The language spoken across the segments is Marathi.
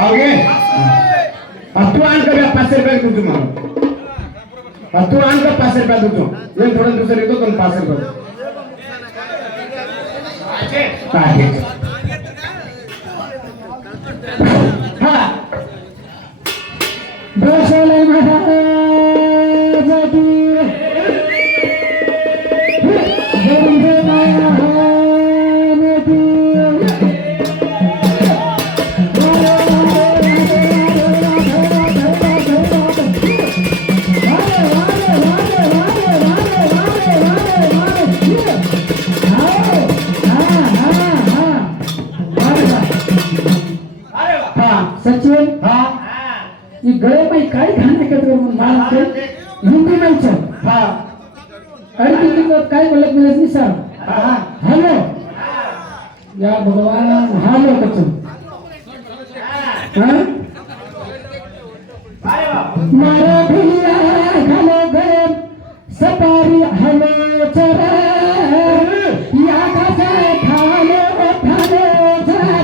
आओगे तू आण का 5 रुपये देतो तुम्हाला तू आण का 5 रुपये देतो ये थोडं दुसरं येतो पण 5 रुपये आहे हा बसले महाराज की वंदे मातरम सचिन हा ये गळे में काय घाण एकत्र मारते हिंदी में चल हा अरे तुझे काय बोलत नाही सर हा हेलो या भगवान हेलो कचो हां मारा भिया घालो गळे सपारी हेलो चरा या गाजा खालो खालो जरा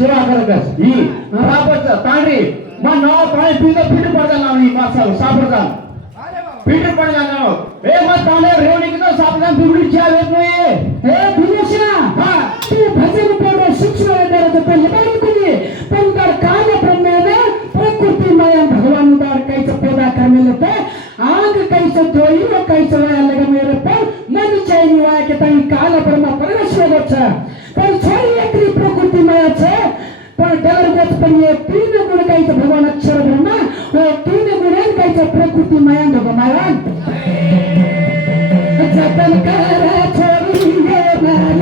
सेवा करत ही बराबर तांडे मग नाव पाणी पिलं फिट पडता लावणी मासा सापडता फिट पडता नाव ए मग तांडे रेवणी किती सापडा बिगडी चाल येत नाही हे दिनेशना हा तू भजन पडो शिक्षण द्यायचं पहिले बारी तुझी पण तर काल प्रमेय प्रकृती माया भगवान दार कायचं पैदा करमेले पे आग कायचं जोई व कायचं वाया लगे मेरे पर मन चाहिए वाया के ताई काल ब्रह्मा परमेश्वर छ पण छोरी एकरी प्रकृती माया छे पण डर गोच पण ये तीन गुण कायचं भगवान अक्षर ब्रह्मा व तीन गुण कायचं प्रकृती माया भगवान जतन करा छोरी ये माया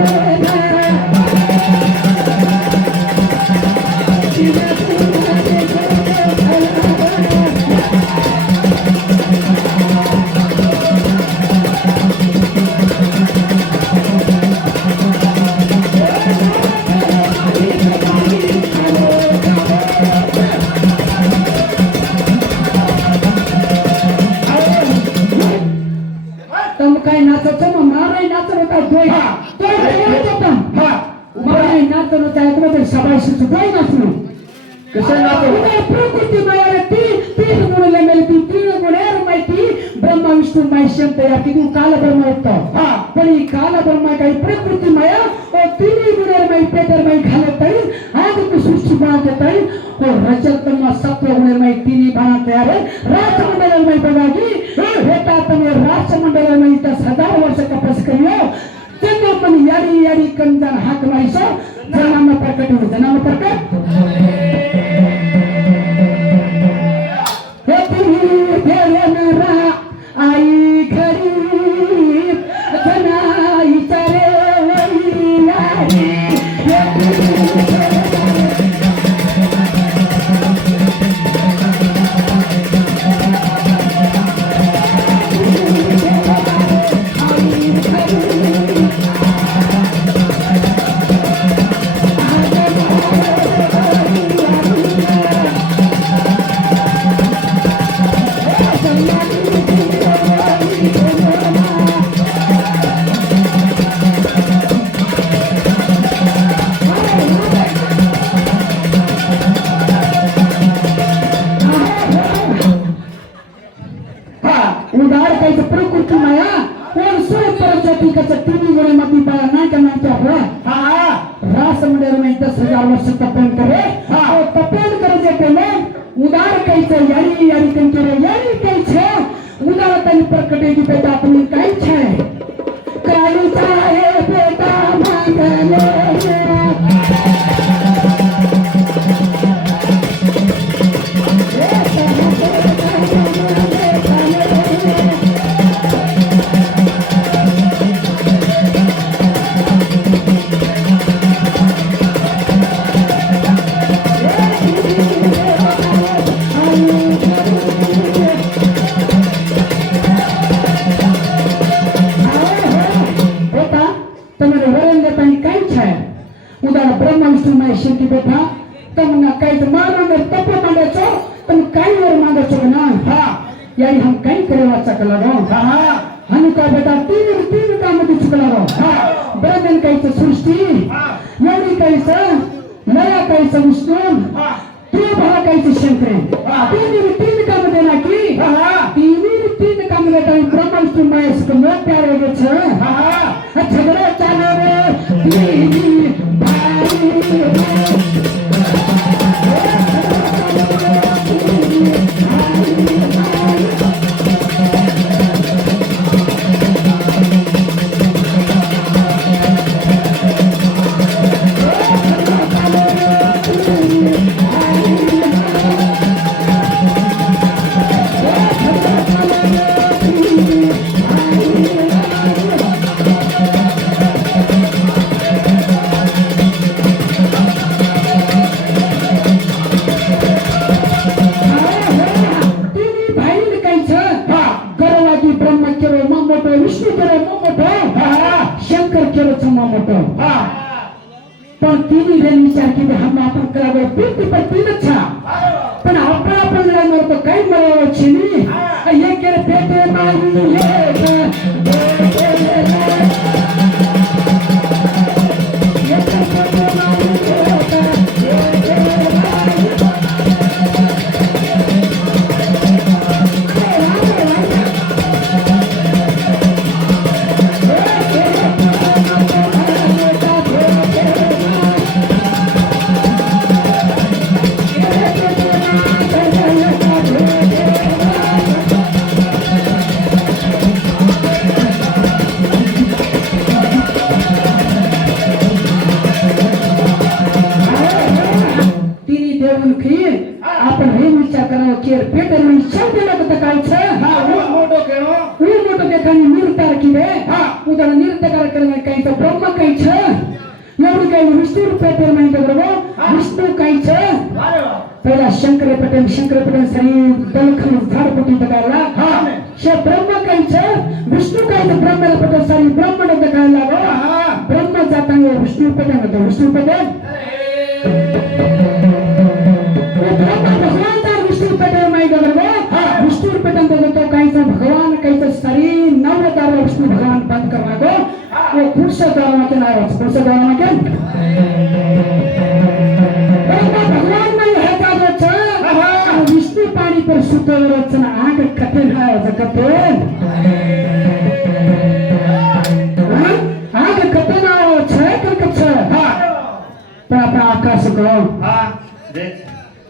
प्रकृती माया तीन गुण लेमेलती तीन गुणेर माहिती ब्रह्मा विष्णू महेश्वर तया किती काल ब्रह्मा होता हा पण ही काल ब्रह्मा काही प्रकृती माया ओ तीन गुणेर माही पेटर माही घालत आहे आज तू सृष्टी बनवत आहे ओ रजत ब्रह्मा सत्व गुणेर माही तीन बना तयार आहे राजमंडल माही बघागी बेटा तुम्ही राजमंडल माही 10,000 वर्ष तपस करियो त्यांना पण यारी यारी कंजन हाक मारीसो जनाम प्रकट हो जनाम प्रकट आई गरीब जना इचारे 1000 वर्ष तपन करे और तपन करे जे पहले उदार कैसे यारी यारी कन करे यारी कैसे उदार तनी प्रकटे की बेटा अपनी काई छे काली चाहे बेटा मांगले की बेटा तुम काही मारा में तप मांगे छो तुम काही और मांगे छो ना हां यानी हम काही करेवा सकला रो हां हम का बेटा तीन काम में चुकला रो हां ब्रह्मन काही तो सृष्टि हां यानी काही से नया काही से विष्णु हां तू भला काही से शंकर हां तीन काम देना की हां तीन काम में तो ब्रह्म विष्णु महेश को मैं प्यार हो छे हां झगड़ा चाले रे तीन पण तिन्ही जण विचार की हम आपण करावं पीठ पर तीन अच्छा पण आपण लढाई मारतो काही मरावं छिनी हे केले पेटे मारी आपण हे विचार करावं की पेटर मी शब्द लागत काय छे हां मोठो केनो मोठो देखानी निर्तार की रे हां उदार निर्तकार करणे काही तो ब्रह्म काही छे एवढी काही विष्णु पेटर माहिती बरोबर विष्णु काही छे पहिला शंकर पेटन सरी दलखन झाडपटी बघायला हां शे ब्रह्म काही छे विष्णु काही तो ब्रह्मला पेटन सरी ब्रह्मने बघायला हां ब्रह्म जातांगे विष्णु पेटन विष्णु पेटन तो काही भगवान काही सरी नवतार विष्णु भगवान बंद करना दो वो पुरुषोत्तम के नाम पुरुषोत्तम के भगवान में है का जो विष्णु पानी पर सुतल रचना आग कठिन है कठिन आग कठिन आओ छे करके छे हां पर आकाश को हां देख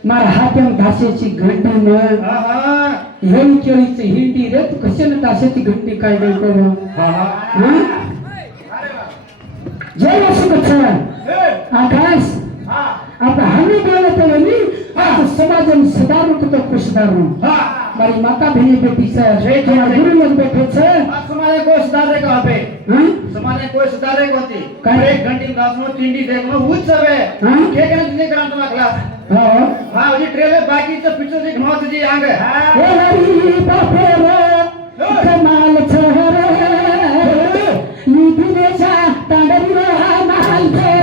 मारा हाथ्याम घासेची घंटी न हेली केळीची हिंडी रे तू कशाने घासेची घंटी काय नाही करू जय वसुदेव आकाश आप हमें बोलते हो नी समाजम सुधारू तो खुशदारू मारी माता बहनी बेटी से गुरु लोग बैठे छे समाज को सुधारे को आपे समाज को सुधारे को होती एक घंटी 10 नो तिंडी देखनो उत्सव है के कहने करा तुम्हारा क्लास हां जी ट्रेलर बाकी तो पिछो जी घनोत जी आगे ए हरी बापे रे कमाल छहरे नी दिने जा तांडरी रे माल छे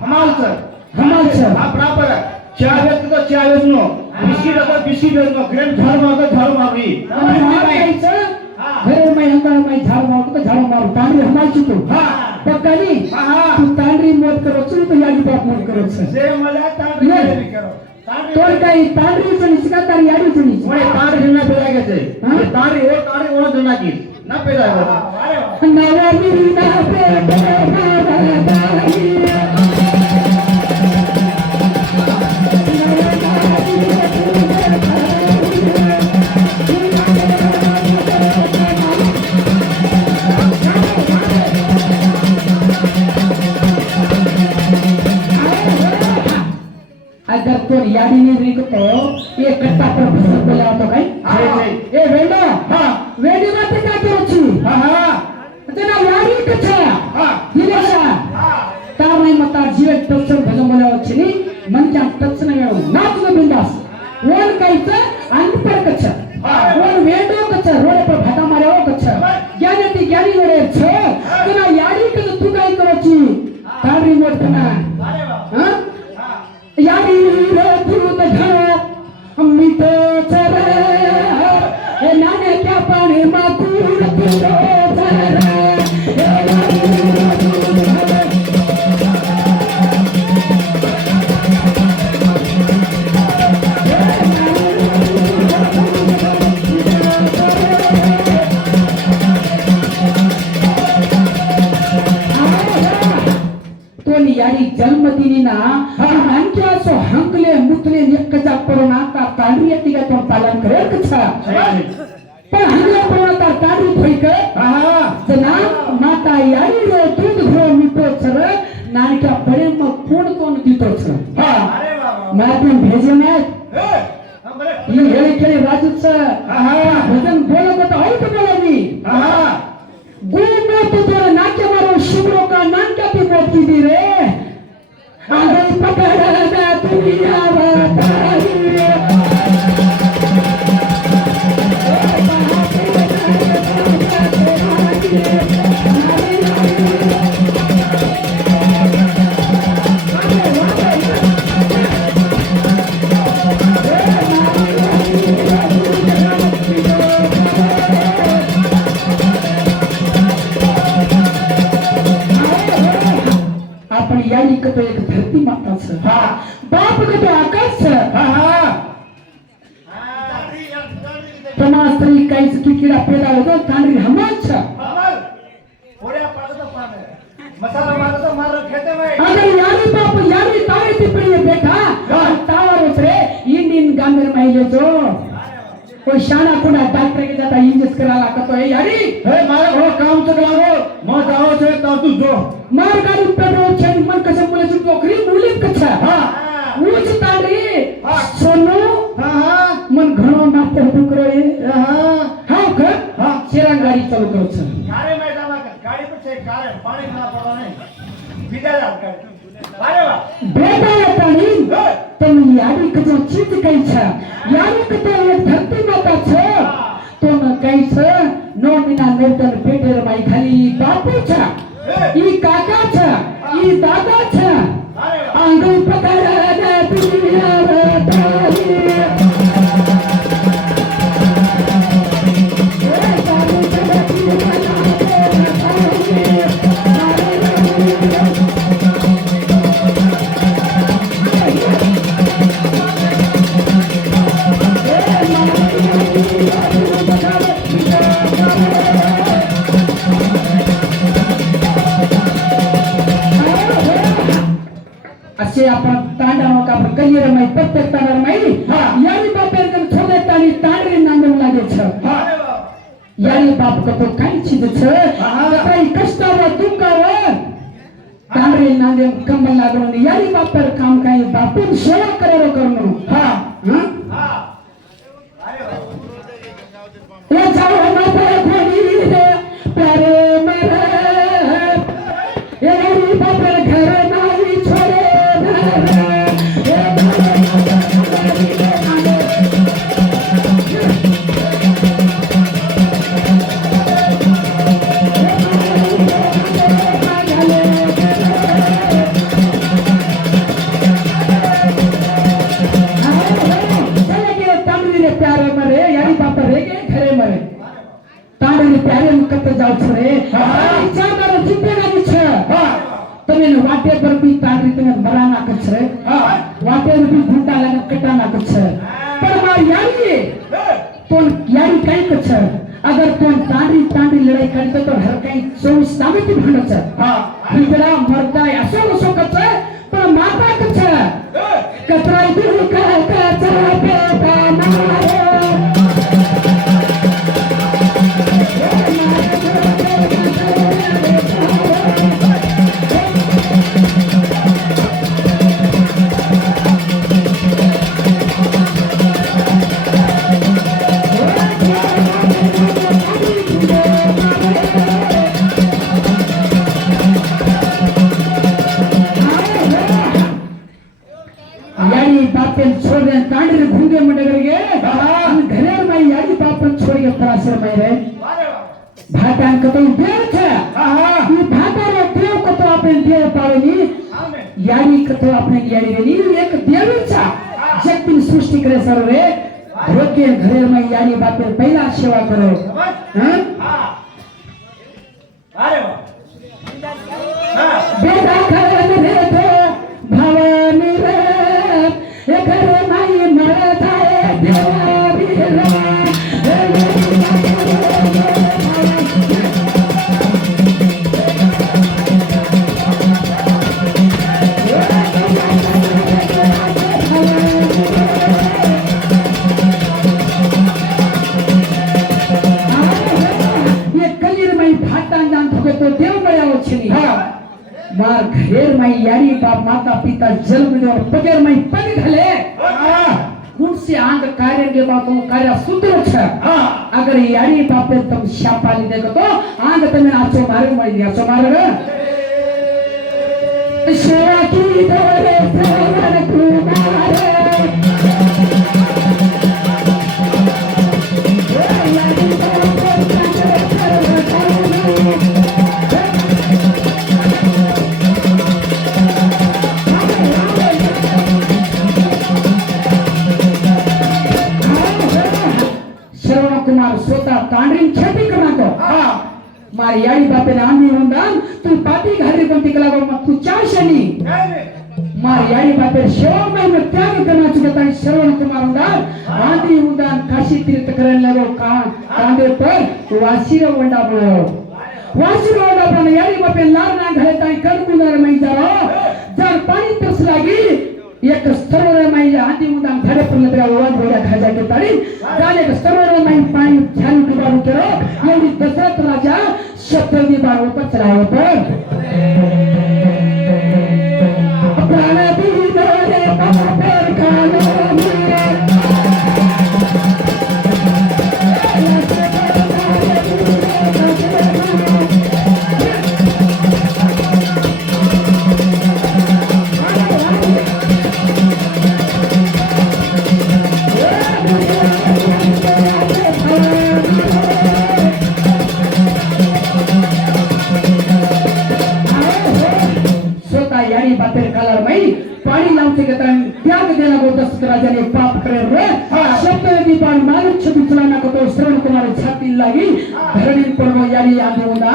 हमाल सर बिस्किट ग्रेन झाड मारली आणि हा कायचं घरे मै हंगाळ मै झाड मारतो तर झाड मारू तांडरी हमायची तू पक्कानी तू तांडरी मत करोच तो याडी बाप मत करोच से मला तांडरी करो तोर काही तांडरीचं निसका तार याडीचं निस ओए तांडरी ना पेला गेছে तांडरी ओ दोना की ना पेला गो नवा मीना अगर तो यादी नहीं रही तो ये कट्टा पर फसल बोला तो भाई ए वेंडो वेंडी माते का करोची जना यादी कच्छा दिलेशा तारनाई मता जीवे टचर भजन बोला वचनी मन क्या टच नाही येऊ नाच न बिंदास वन कायचं अनपर कच्छा वन वेंडो कच्छा रोड पर भाटा मारे ओ कच्छा ज्ञानी ज्ञानी रोडे छ जना यादी कच तू काय करोची तारी मोठ ना हां याडी रे दूध घाव मीठ चरे ए नाने क्या पाणी माकूड पिरो चरे याडी जन्मदिनी ना आणख्या सो हंगले मुतले एकचा परोना का तांडरी येती का तो पालन करे कच्छा पण हंगले परोना तांडरी थोईक जना माता याडी रे दूध घो मिटो छर नानक्या बडे मग कोण दितो छर मातून भेजे नाहीत ही हेळे केले राजूच भजन बोलत होता ऐक बोलावी गुण तो तोर नाके मारो शिवरो का नानक्या पे मोती दी रे आगे पकड़ा दुनिया बताई आपण याडी कतो एक धरती माता छ बाप कतो आकाश छ तमा स्त्री काईच की किडा पैदा होतो तांडरी हमाच छ मसाला मारतो मारो खेते में अगर याडी बाप याडी तावे टिपणी बेटा तावर उतरे इंडियन गांधर माइले जो कोई शाना कुना डॉक्टर के जाता इंजेक्शन कराला कतो है याडी हे मारा घो काम चलावो म जाओ छे तो तू जो मार गाडी पेट्रोल छे मन कसम बोले छु नौकरी मुली कच्छा ऊच तांडरी सोनो मन घणो माते टुकरो ए हां क शेरांग गाडी चालू करो छ गाड़ी में जावा गाड़ी पे से कार पानी खाना पड़ो नहीं बिगा जा अरे वाह बेटा ये पानी तुम याडी कतो चित कई छ याडी कतो एक धरती माता छ तुम कई छ नो मिना नेतन पेटेर माई खाली बापू छ ई काका छ ई दादा छ आंगई पकड़ा दे दुनिया बताई असे आपण तांडव का आपण कलियर माई प्रत्येक तांडव माई यानी बापेर कन छोडे ताणी तांडरी नांदम लागे छ यानी बाप कतो काही चीज छ काही कष्टावर दुःखावर तांडरी नांदम कंबल लागून यानी बापेर काम काही बापून सेवा करेरो करनो ये जाओ माता खोली रे प्यारे मेरे ये यानी बापेर घर नाही छोड़े तांडीने प्यारे मरे यारी बाप रे के घरे मरे तांडीने प्यारे मुकत जाऊ छरे विचार करो जिंदगी में छे तने वाटे पर भी तांडी तने मराना कछरे वाटे पर भी घूंटा लगा कटाना कछरे पर मार यारी तो यारी कई कछरे अगर तो तांडी लड़ाई करते तो हर कहीं 24 तामे की भांडच हिजड़ा मरता है असो कछरे पर माता कछरे कतराई दिल कहता चला बेटा मारे यारी बापन छोड़ तांडरे घूंगे मंडगरगे घरे में यारी बापन छोड़ के परासर में रे भाटान को तो देव छे ये भाटा रे देव को तो अपन देव पावेनी यारी को तो अपने यारी रे नी एक देव छा जगत सृष्टि करे सर रे रोके घरे में यारी बापन पहला सेवा करो हां अरे वाह बेटा करे रे तो भवानी रे घरे माई मरता है देवी रे ये कलीर माई भाटा जान थके तो देव मळ्यावर छेनी मार घेर माई यारी बाप माता पिता जन्म दे और बगैर माई पग घले उनसे आंग कार्य के बातों कार्य सूत्र छ अगर यारी बाप पे तुम शापाली देखो तो आंग तमे आचो मारे मई दिया सो मारे सेवा की दौरे सेवन कुमारे कुमार स्वतः तांडरीन खेती करना तो मारी यारी बापे आम्ही होंदान तू पाटी घरी कोणती कला मग तू चारशनी मारी यारी बापे सेवा में त्याग करना चुकता है श्रवण कुमार होंदान आंधी होंदान काशी तीर्थ करने लगो कांदे पर वासीरा वंडा बनाओ वासीरा वंडा बना यारी बापे लारना घरे ताई कणकुंदर में जाओ जर पानी तरस लागी एक सरोवर में आंधी उदान घरे पर लगा आवाज बोला खाजा के तारी जाने के सरोवर में पानी ध्यान डुबारू करो ये दशरथ राजा शब्दी बार ऊपर चढ़ाए पर प्राण भी मेरे पर कालो पानी लावते के टाइम त्याग देना को दशरथ राजा ने पाप करे रे शब्द की पानी मालूम छबी चलाना को तो श्रवण कुमार छाती लगी धरणी पर वो यारी आंधी होना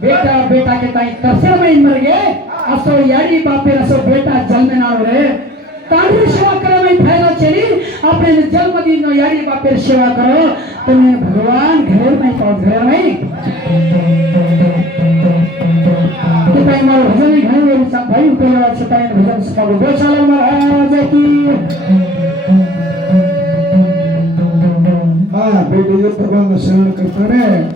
बेटा के ताई तरसर में मर गए असो यारी बापे असो बेटा जल में ना रे तांडरी सेवा करे में फायदा चली अपने जन्म दिन यारी बापे सेवा करो तुम्हें भगवान घर में पाओ घर में भाई मारो भजन ही घणे मेरे सब भाई ऊपर छटाई भजन सका गौशाला महाराज की हाँ बेटे जो भगवान शरण करता है